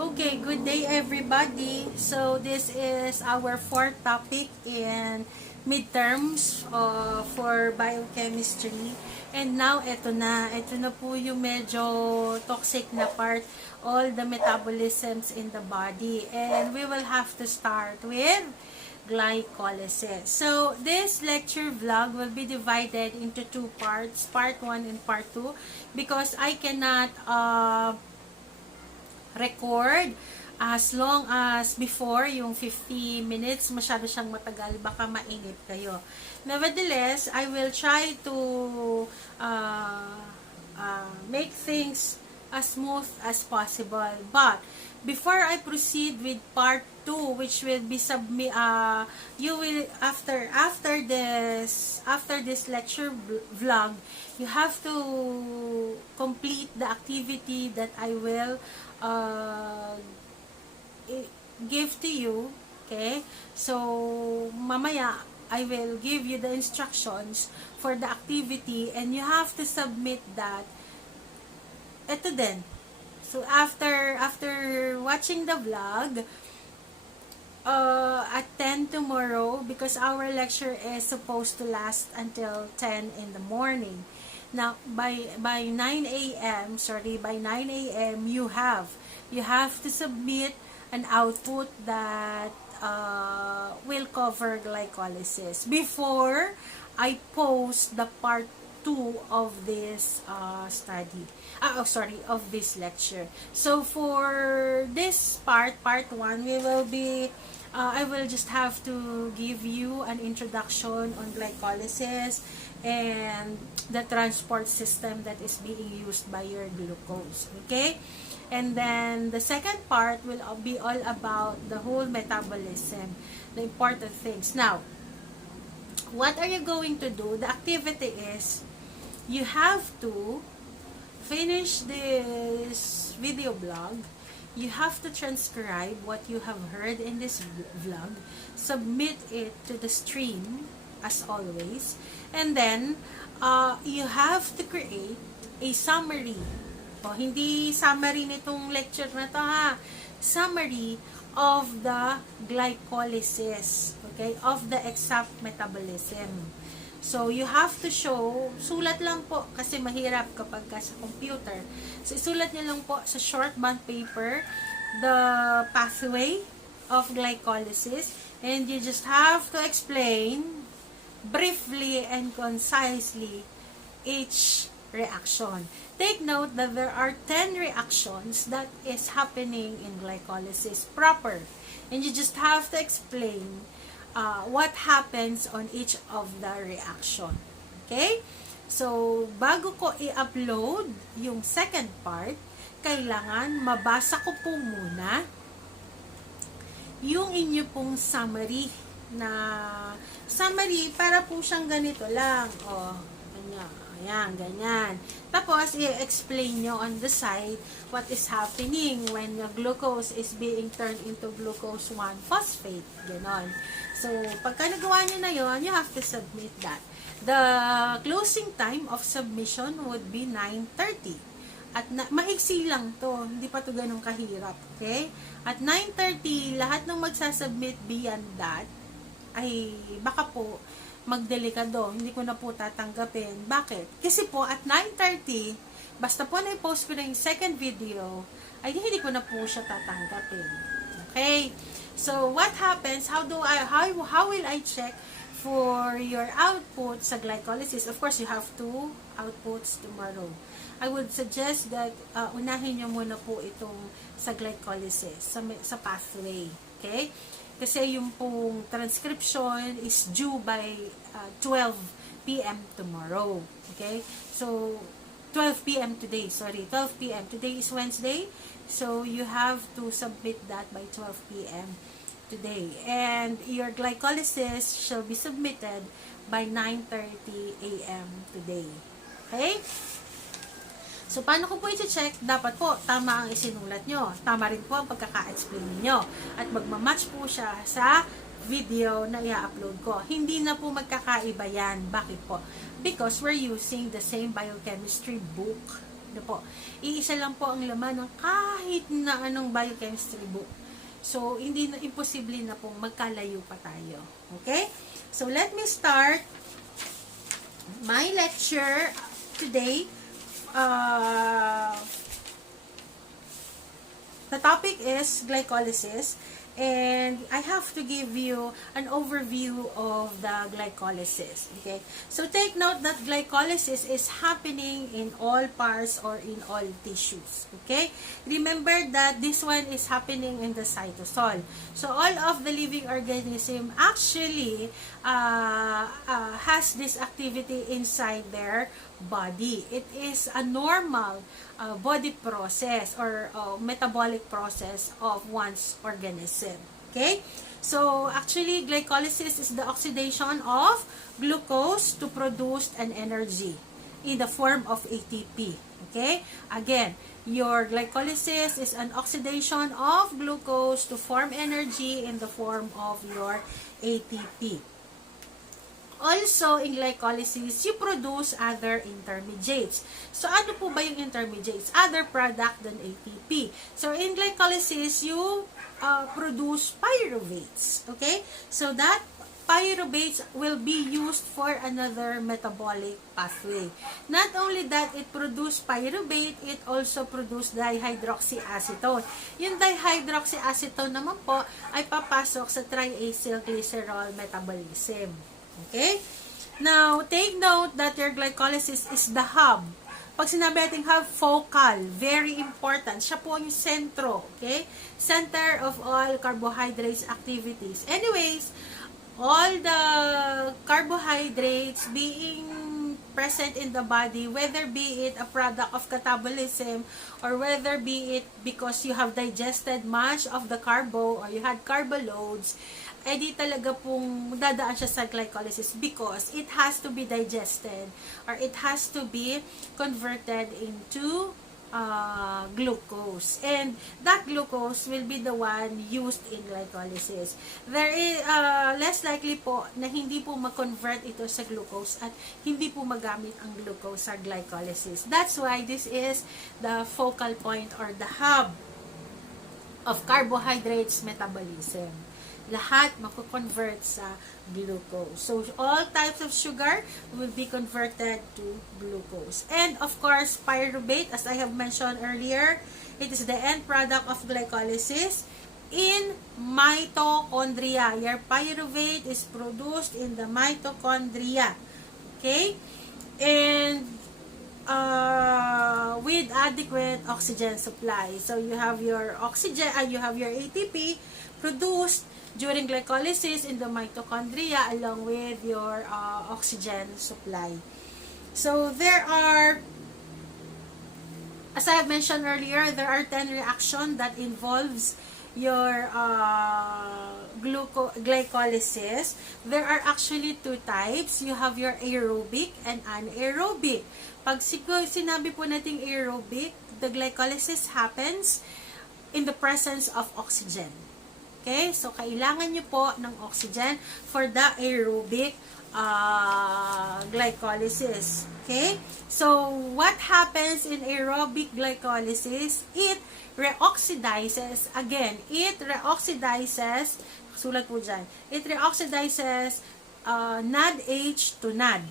Okay, good day everybody. So this is our fourth topic in midterms for biochemistry. And now ito na po yung medyo toxic na part, all the metabolisms in the body. And we will have to start with glycolysis. So this lecture vlog will be divided into two parts, part 1 and part 2, because I cannot record as long as before, yung 50 minutes, masyado siyang matagal, baka mainip kayo. Nevertheless, I will try to make things as smooth as possible. But before I proceed with part 2, which will be you will after this lecture vlog, you have to complete the activity that I will give to you. Okay, so mamaya I will give you the instructions for the activity and you have to submit that. Ito din. So after watching the vlog at 10 tomorrow, because our lecture is supposed to last until 10 in the morning. Now by 9 a.m. you have to submit an output that will cover glycolysis before I post the part 2 of this of this lecture. So for this part 1, we will be I will just have to give you an introduction on glycolysis and the transport system that is being used by your glucose. Okay? And then the second part will be all about the whole metabolism, the important things. Now, what are you going to do? The activity is you have to finish this video blog. You have to transcribe what you have heard in this vlog, submit it to the stream as always, and then you have to create a summary. Hindi summary nitong lecture na to ha. Summary of the glycolysis, okay, of the exact metabolism. So, you have to show, sulat lang po, kasi mahirap kapag sa computer. So, isulat nyo lang po sa short bond paper, the pathway of glycolysis, and you just have to explain briefly and concisely each reaction. Take note that there are 10 reactions that is happening in glycolysis proper. And you just have to explain what happens on each of the reaction. Okay? So, bago ko i-upload yung second part, kailangan mabasa ko po muna yung inyo pong summary para po siyang ganito lang. Ayan, ganyan. Tapos, i-explain nyo on the side what is happening when the glucose is being turned into glucose 1-phosphate. Ganon. So, pagka nagawa nyo na yon, you have to submit that. The closing time of submission would be 9:30. At maiksi lang to, hindi pa to ganun kahirap. Okay? At 9:30, lahat ng magsasubmit beyond that, ay baka po magdelikado, hindi ko na po tatanggapin. Bakit? Kasi po at 9:30, basta po na-post ko na yung second video, ay hindi ko na po siya tatanggapin. Okay? So what happens? How will I check for your output sa glycolysis? Of course, you have 2 outputs tomorrow. I would suggest that unahin nyo muna po itong sa glycolysis, sa pathway. Okay? Kasi yung pong transcription is due by 12 p.m. tomorrow. Okay? So, 12 p.m. today. Sorry, 12 p.m. Today is Wednesday. So, you have to submit that by 12 p.m. today. And your glycolysis shall be submitted by 9:30 a.m. today. Okay? So, paano ko po i-check? Dapat po, tama ang isinulat nyo. Tama rin po ang pagkaka-explain nyo. At magmamatch po siya sa video na i-upload ko. Hindi na po magkakaiba yan. Bakit po? Because we're using the same biochemistry book. Ano po? Iisa lang po ang laman ng kahit na anong biochemistry book. So, hindi na imposible na pong magkalayo pa tayo. Okay? So, let me start my lecture today. The topic is glycolysis, and I have to give you an overview of the glycolysis. Okay, so take note that glycolysis is happening in all parts or in all tissues. Okay, remember that this one is happening in the cytosol. So all of the living organism actually has this activity inside their body. It is a normal body process or metabolic process of one's organism. Okay? So, actually, glycolysis is the oxidation of glucose to produce an energy in the form of ATP. Okay? Again, your glycolysis is an oxidation of glucose to form energy in the form of your ATP. Also, in glycolysis, you produce other intermediates. So, ano po ba yung intermediates? Other product than ATP. So, in glycolysis, you produce pyruvates. Okay? So, that pyruvates will be used for another metabolic pathway. Not only that, it produce pyruvate, it also produce dihydroxyacetone. Yung dihydroxyacetone naman po ay papasok sa triacylglycerol metabolism. Okay? Now, take note that your glycolysis is the hub. Pag sinabi natin hub, focal, very important. Siya po yung sentro, okay? Center of all carbohydrates activities. Anyways, all the carbohydrates being present in the body, whether be it a product of catabolism or whether be it because you have digested much of the carbo or you had carbo loads, eh di talaga pong dadaan siya sa glycolysis because it has to be digested or it has to be converted into glucose, and that glucose will be the one used in glycolysis. There is less likely po na hindi po mag-convert ito sa glucose at hindi po magamit ang glucose sa glycolysis. That's why this is the focal point or the hub of carbohydrates metabolism. Lahat mako-convert sa glucose. So, all types of sugar will be converted to glucose. And, of course, pyruvate, as I have mentioned earlier, it is the end product of glycolysis in mitochondria. Your pyruvate is produced in the mitochondria. Okay? And, with adequate oxygen supply. So, you have your oxygen, you have your ATP produced during glycolysis in the mitochondria along with your oxygen supply. So, there are, as I have mentioned earlier, there are 10 reactions that involves your glycolysis. There are actually two types. You have your aerobic and anaerobic. Pag sinabi po nating aerobic, the glycolysis happens in the presence of oxygen. Okay? So, kailangan nyo po ng oxygen for the aerobic glycolysis. Okay? So, what happens in aerobic glycolysis? It reoxidizes, again, sulat po dyan, it reoxidizes NADH to NAD.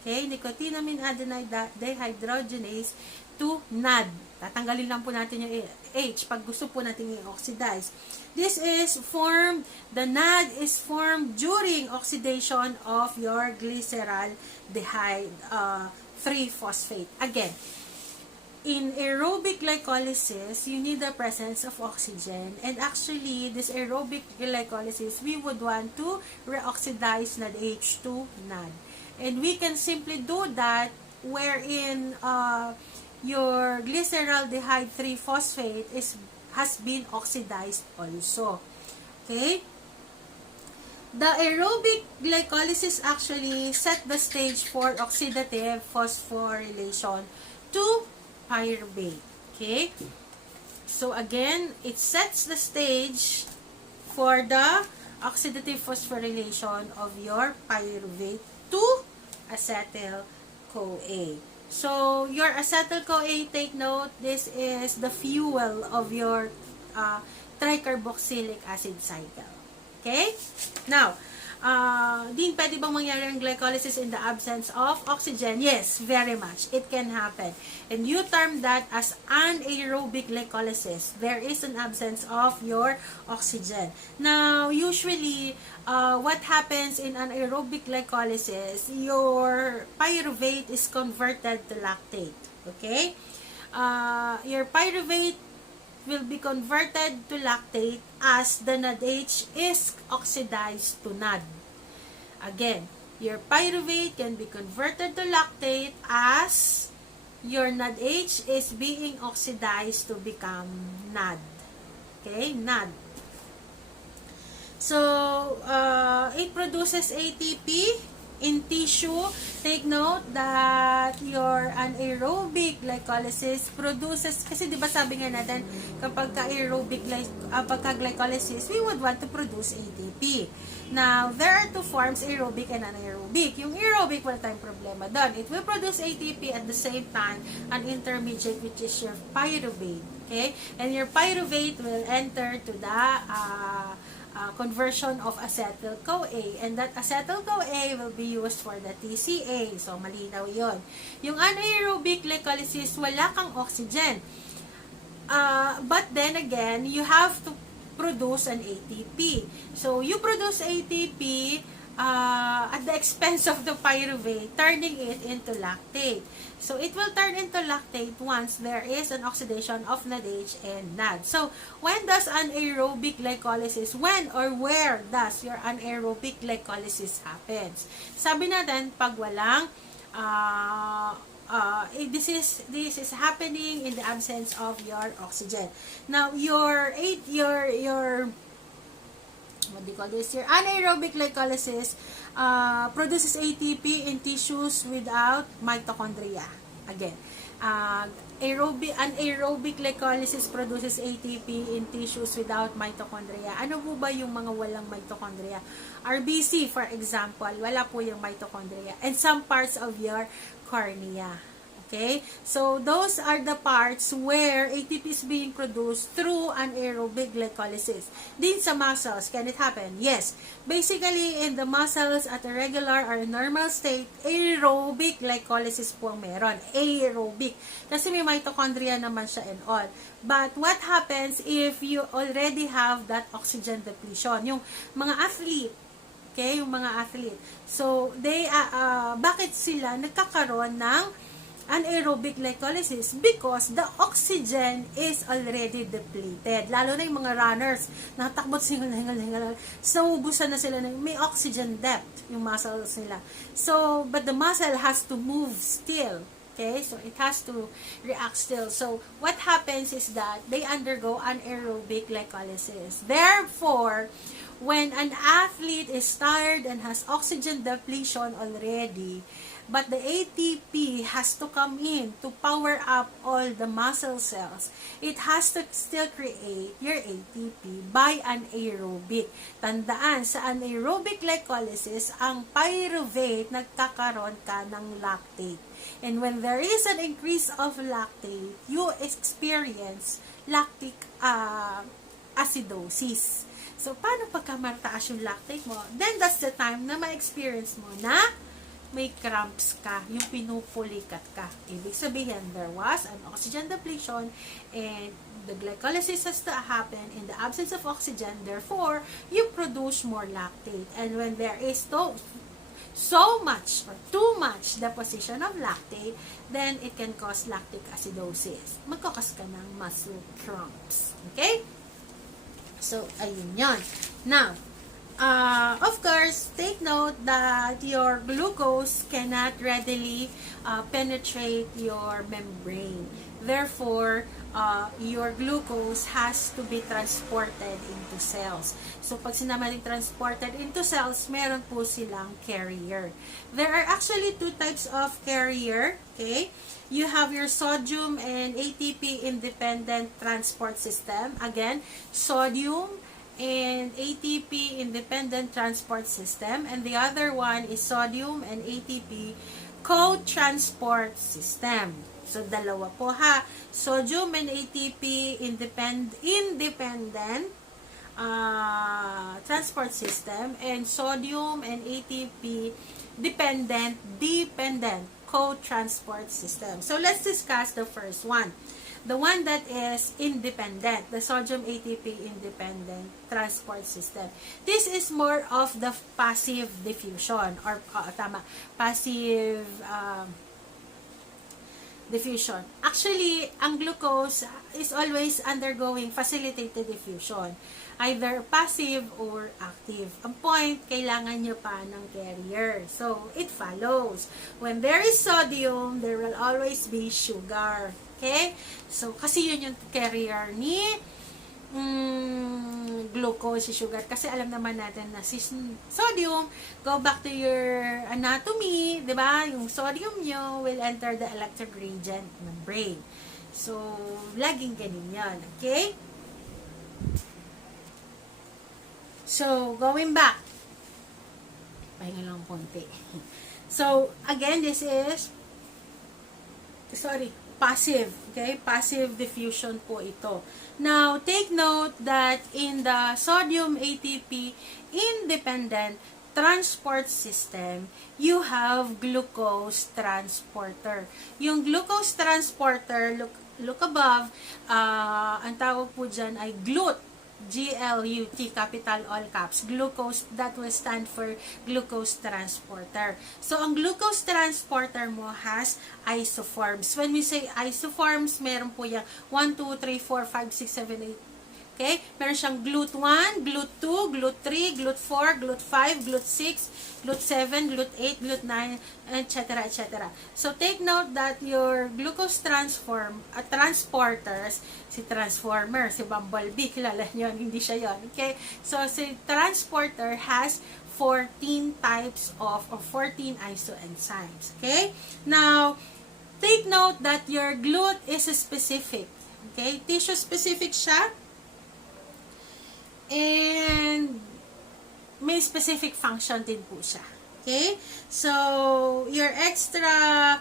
Okay? Nicotinamine adenine dehydrogenase to NAD. Tatanggalin lang po natin yung H pag gusto po natin i-oxidize. This is formed, the NAD is formed during oxidation of your glyceraldehyde 3-phosphate. Again, in aerobic glycolysis, you need the presence of oxygen, and actually, this aerobic glycolysis, we would want to reoxidize NADH to NAD. And we can simply do that wherein your glyceraldehyde 3-phosphate has been oxidized also. Okay? The aerobic glycolysis actually set the stage for oxidative phosphorylation to pyruvate. Okay? So again, it sets the stage for the oxidative phosphorylation of your pyruvate to acetyl-CoA. So, your acetyl-CoA, take note, this is the fuel of your tricarboxylic acid cycle. Okay? Now, Dean, pwede bang mangyari ang glycolysis in the absence of oxygen? Yes, very much. It can happen. And you term that as anaerobic glycolysis. There is an absence of your oxygen. Now, usually, what happens in anaerobic glycolysis, your pyruvate is converted to lactate. Okay? Your pyruvate will be converted to lactate as the NADH is oxidized to NAD. Again, your pyruvate can be converted to lactate as your NADH is being oxidized to become NAD. Okay, NAD. So, it produces ATP in tissue. Take note that your anaerobic glycolysis produces, kasi di ba sabi nga natin, kapag pagka glycolysis, we would want to produce ATP. Now, there are two forms, aerobic and anaerobic. Yung aerobic, wala tayong problema doon. It will produce ATP at the same time, an intermediate which is your pyruvate. Okay? And your pyruvate will enter to the conversion of acetyl-CoA, and that acetyl-CoA will be used for the TCA. So, malinaw yun. Yung anaerobic glycolysis, wala kang oxygen. But then again, you have to produce an ATP. So, you produce ATP at the expense of the pyruvate, turning it into lactate. So, it will turn into lactate once there is an oxidation of NADH and NAD. So, when does anaerobic glycolysis, when or where does your anaerobic glycolysis happens? Sabi natin, pag walang, this is happening in the absence of your oxygen. Now, your what do you call this? Your anaerobic glycolysis produces ATP in tissues without mitochondria. Again, anaerobic glycolysis produces ATP in tissues without mitochondria. Ano po ba yung mga walang mitochondria? RBC, for example, wala po yung mitochondria. And some parts of your cornea. Okay? So, those are the parts where ATP is being produced through anaerobic glycolysis. Din sa muscles, can it happen? Yes. Basically, in the muscles at a regular or normal state, aerobic glycolysis po ang meron. Aerobic. Kasi may mitochondria naman siya and all. But what happens if you already have that oxygen depletion? Yung mga athlete, okay? Yung mga athlete. So, bakit sila nagkakaroon ng anaerobic glycolysis? Because the oxygen is already depleted. Lalo na yung mga runners, nakatakbot sila, hingal. So, ubusan na sila ng may oxygen depth, yung muscles nila. So, but the muscle has to move still. Okay? So, it has to react still. So, what happens is that they undergo anaerobic glycolysis. Therefore, when an athlete is tired and has oxygen depletion already, but the ATP has to come in to power up all the muscle cells, it has to still create your ATP by anaerobic. Tandaan, sa anaerobic glycolysis, ang pyruvate, nagkakaroon ka ng lactate. And when there is an increase of lactate, you experience lactic acidosis. So, paano pagka mataas yung lactate mo? Then, that's the time na ma-experience mo na may cramps ka, yung pinupulikat ka. Ibig sabihin, there was an oxygen depletion and the glycolysis has to happen in the absence of oxygen. Therefore, you produce more lactate. And when there is so much or too much deposition of lactate, then it can cause lactic acidosis. Magkakos ka ng muscle cramps. Okay? So, ayun yan. Now, of course, take note that your glucose cannot readily penetrate your membrane. Therefore, your glucose has to be transported into cells. So, pag sinamaling transported into cells, meron po silang carrier. There are actually two types of carrier. Okay? You have your sodium and ATP independent transport system. Again, sodium and ATP independent transport system, and the other one is sodium and ATP co-transport system. So, dalawa po ha. Sodium and ATP independent transport system, and sodium and ATP dependent co-transport system. So, let's discuss the first one. The one that is independent, the sodium ATP independent transport system. This is more of the passive diffusion or passive diffusion. Actually, ang glucose is always undergoing facilitated diffusion, either passive or active. Ang point, kailangan nyo pa ng carrier. So, it follows. When there is sodium, there will always be sugar. Okay? So, kasi yun yung carrier ni glucose, sugar. Kasi alam naman natin na si sodium, go back to your anatomy, di ba? Yung sodium nyo will enter the electrogradient membrane. So, laging ganun yan. Okay? So, going back. Pahinga lang konti. So, again, this is passive. Okay? Passive diffusion po ito. Now, take note that in the sodium ATP independent transport system, you have glucose transporter. Yung glucose transporter, look above, ang tawag po dyan ay GLUT. GLUT, capital all caps. Glucose, that will stand for glucose transporter. So, ang glucose transporter mo has isoforms. When we say isoforms, meron po yung 1, 2, 3, 4, 5, 6, 7, 8. Okay? Meron siyang GLUT1, GLUT2, GLUT3, GLUT4, GLUT5, GLUT6, GLUT7, GLUT8, GLUT9, etc., etc. So, take note that your glucose transporters, si transformer, si Bumblebee, kilala nyo, hindi siya yon. Okay? So, si transporter has 14 types of, or 14 isoenzymes. Okay? Now, take note that your GLUT is specific. Okay? Tissue specific siya. And may specific function din po siya. Okay? So, your extra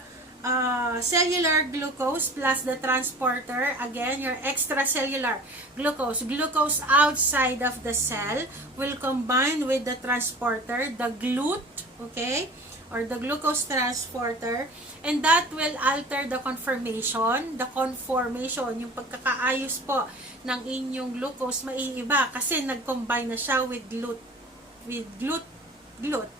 cellular glucose plus the transporter, again, your extracellular glucose outside of the cell will combine with the transporter, the GLUT, okay? Or the glucose transporter, and that will alter the conformation, yung pagkakaayos po ng inyong glucose maiiba kasi nag-combine na siya with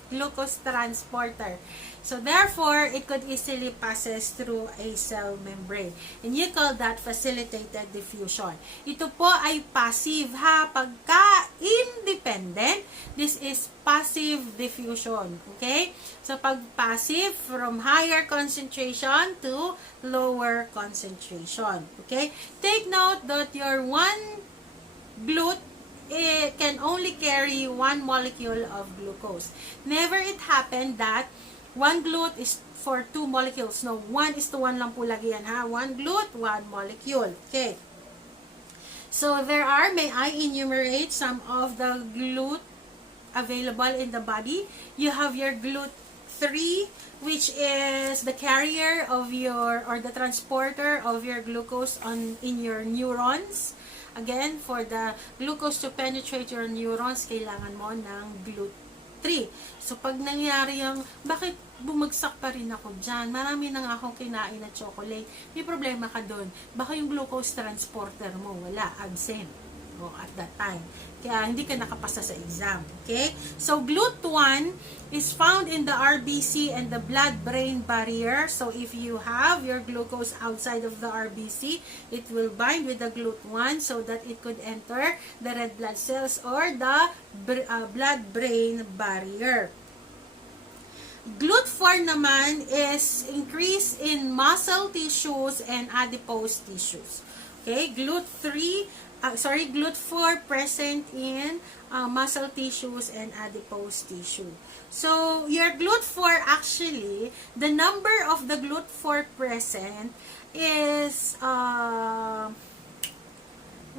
glucose transporter. So, therefore, it could easily passes through a cell membrane. And you call that facilitated diffusion. Ito po ay passive ha. Pagka independent, this is passive diffusion. Okay? So, pag passive, from higher concentration to lower concentration. Okay? Take note that your one GLUT, it can only carry one molecule of glucose. Never it happened that one GLUT is for two molecules. No, 1:1 lang po lagi yan ha. One GLUT, one molecule. Okay. So, may I enumerate some of the GLUT available in the body? You have your GLUT3, which is the carrier of your, or the transporter of your glucose in your neurons. Again, for the glucose to penetrate your neurons, kailangan mo ng GLUT3. So, pag nangyari yung, bakit bumagsak pa rin ako dyan? Marami na nga akong kinain na chocolate. May problema ka doon. Baka yung glucose transporter mo, wala, absent. At that time. Kaya hindi ka nakapasa sa exam. Okay? So, GLUT1 is found in the RBC and the blood-brain barrier. So, if you have your glucose outside of the RBC, it will bind with the GLUT1 so that it could enter the red blood cells or the blood-brain barrier. GLUT4 naman is increase in muscle tissues and adipose tissues. Okay? GLUT4 present in muscle tissues and adipose tissue. So, your GLUT4 actually, the number of the GLUT4 present is,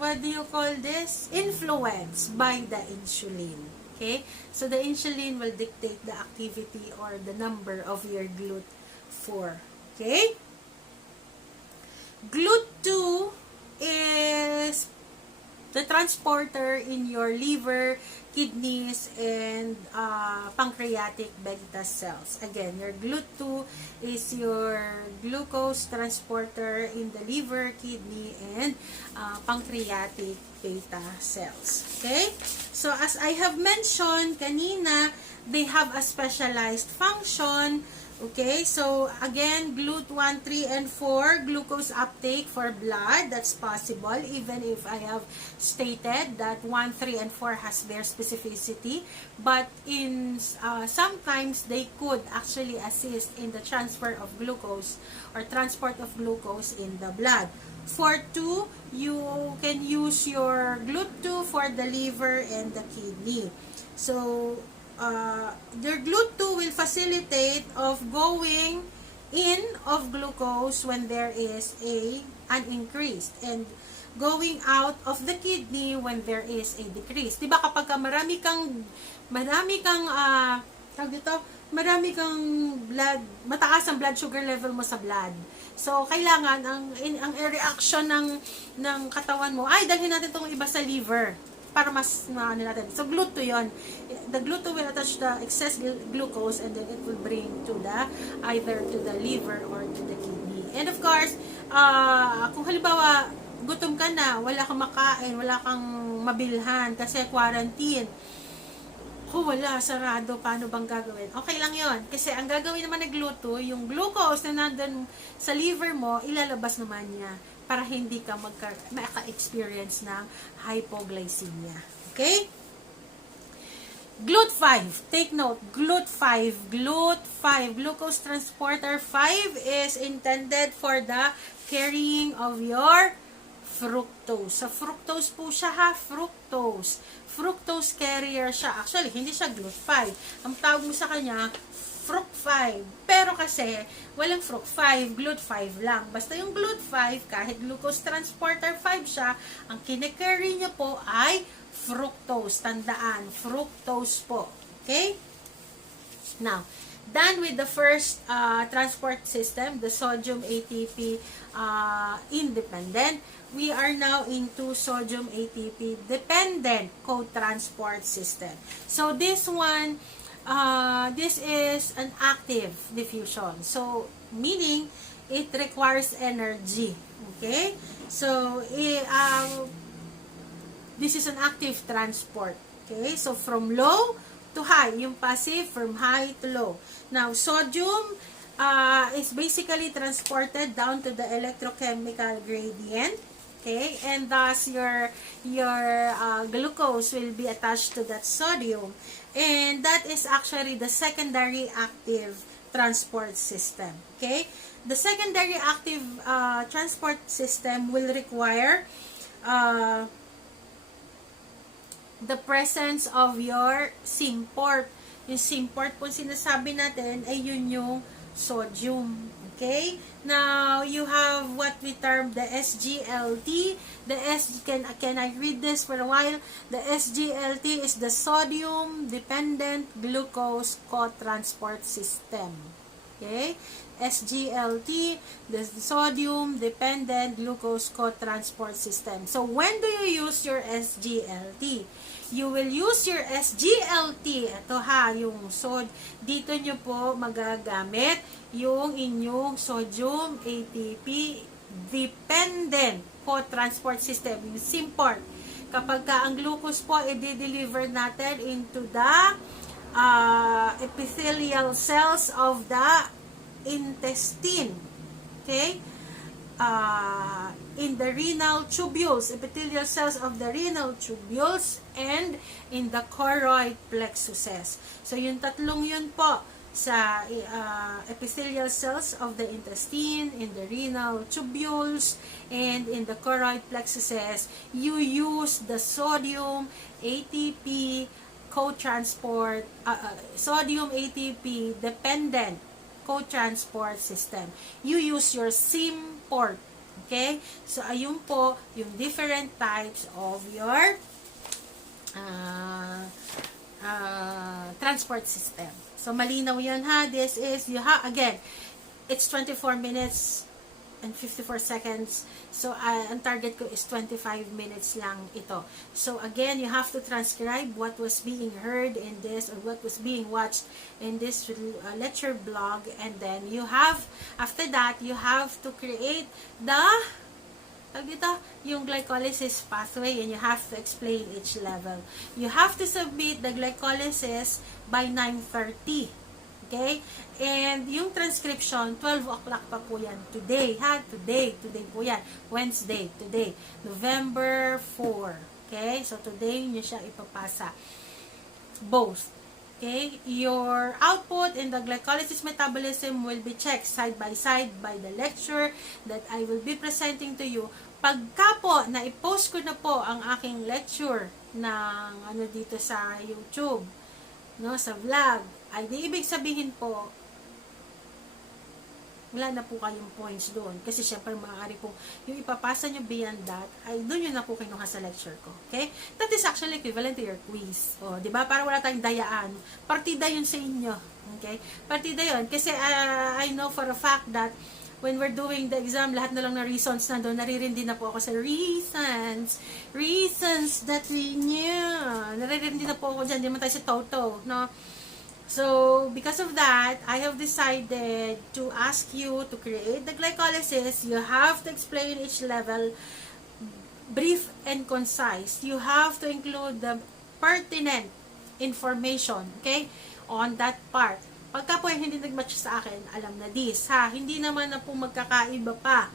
what do you call this? Influenced by the insulin. Okay? So, the insulin will dictate the activity or the number of your 4. Okay? GLUT2 is the transporter in your liver, kidneys, and pancreatic beta cells. Again, your GLUT2 is your glucose transporter in the liver, kidney, and pancreatic beta cells. Okay? So, as I have mentioned kanina, they have a specialized function. Okay, so again, GLUT1, 3, and 4, glucose uptake for blood, that's possible, even if I have stated that 1, 3, and 4 has their specificity, but in sometimes they could actually assist in the transfer of glucose or transport of glucose in the blood. For 2, you can use your GLUT2 for the liver and the kidney. So, your GLUT2 will facilitate of going in of glucose when there is an increase, and going out of the kidney when there is a decrease. Diba kapag marami kang blood, mataas ang blood sugar level mo sa blood. So, kailangan ang reaction ng katawan mo, ay, dalhin natin itong iba sa liver para mas maano natin. So, GLUT2 yun. The GLUT2 will attach the excess glucose and then it will bring to either to the liver or to the kidney. And of course, kung halimbawa, gutom ka na, wala kang makain, wala kang mabilhan kasi quarantine, wala, sarado, paano bang gagawin? Okay lang yon. Kasi ang gagawin naman ng GLUT2, yung glucose na nandun sa liver mo, ilalabas naman niya para hindi ka maka-experience ng hypoglycemia. Okay? GLUT5. Take note, GLUT5. Glucose transporter 5 is intended for the carrying of your fructose. Sa fructose po siya ha, fructose. Fructose carrier siya. Actually, hindi siya GLUT5. Ang tawag mo sa kanya, fruct5. Pero kasi, walang fruct5, GLUT5 lang. Basta yung GLUT5, kahit glucose transporter 5 siya, ang kine-carry niya po ay fructose. Tandaan, fructose po. Okay? Now, done with the first transport system, the sodium ATP independent, we are now into sodium ATP dependent co-transport system. So this one, this is an active diffusion. So meaning it requires energy. Okay? So this is an active transport. Okay? So from low to high, yung passive from high to low. Now sodium is basically transported down to the electrochemical gradient. Okay, and thus your glucose will be attached to that sodium, and that is actually the secondary active transport system. Okay, the secondary active transport system will require the presence of your symport. Yung symport po sinasabi natin ay yun yung sodium. Okay? Now, you have what we term the Sglt. Can I read this for a while? The Sglt is the sodium-dependent glucose co-transport system. Okay? Sglt, the sodium-dependent glucose co-transport system. So, when do you use your Sglt? You will use your Sglt. Ito ha, yung dito nyo po magagamit yung inyong sodium ATP dependent co-transport system, yung symport. Kapag ang glucose po i-deliver natin into the epithelial cells of the intestine. Okay? In the renal tubules, epithelial cells of the renal tubules, and in the choroid plexuses. So, yung tatlong yun po, sa epithelial cells of the intestine, in the renal tubules, and in the choroid plexuses, you use the sodium ATP co-transport, sodium ATP dependent co-transport system. You use your symport. Okay? So, ayun po yung different types of your transport system. So, malinaw yan ha. This is, again, it's 24 minutes and 54 seconds. So, ang target ko is 25 minutes lang ito. So, again, you have to transcribe what was being heard in this or what was being watched in this lecture blog. And then, you have, after that, you have to create yung glycolysis pathway, and you have to explain each level. You have to submit the glycolysis by 9:30. Okay? And yung transcription, 12 o'clock pa po yan. Today, ha? Today po yan. Wednesday, today. November 4. Okay? So, today nyo siya ipapasa. Both. Okay? Your output in the glycolysis metabolism will be checked side by the lecture that I will be presenting to you. Pagka po, na-post ko na po ang aking lecture ng dito sa YouTube, no, sa vlog, ay di ibig sabihin po, wala na po kayong points doon. Kasi syempre, maaari po, yung ipapasa nyo beyond that, ay doon yun na po kinuha sa lecture ko. Okay? That is actually equivalent to your quiz. O, di ba? Para wala tayong dayaan. Partida yun sa inyo. Okay? Partida yun. Kasi I know for a fact that when we're doing the exam, lahat na lang na reasons na doon, naririndi na po ako sa reasons that we knew. Naririndi na po ako dyan, hindi man tayo sa Toto, no? So, because of that, I have decided to ask you to create the glycolysis. You have to explain each level, brief and concise. You have to include the pertinent information, okay, on that part. Pagka po hindi nag-match sa akin, alam na this, ha? Hindi naman na po magkakaiba pa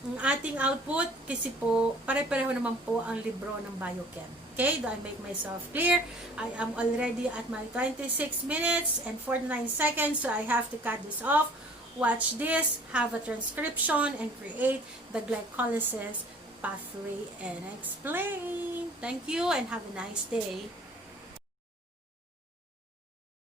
ang ating output kasi po, pare-pareho naman po ang libro ng Biochem. Okay, do I make myself clear? I am already at my 26 minutes and 49 seconds, so I have to cut this off. Watch this, have a transcription, and create the glycolysis pathway and explain. Thank you and have a nice day.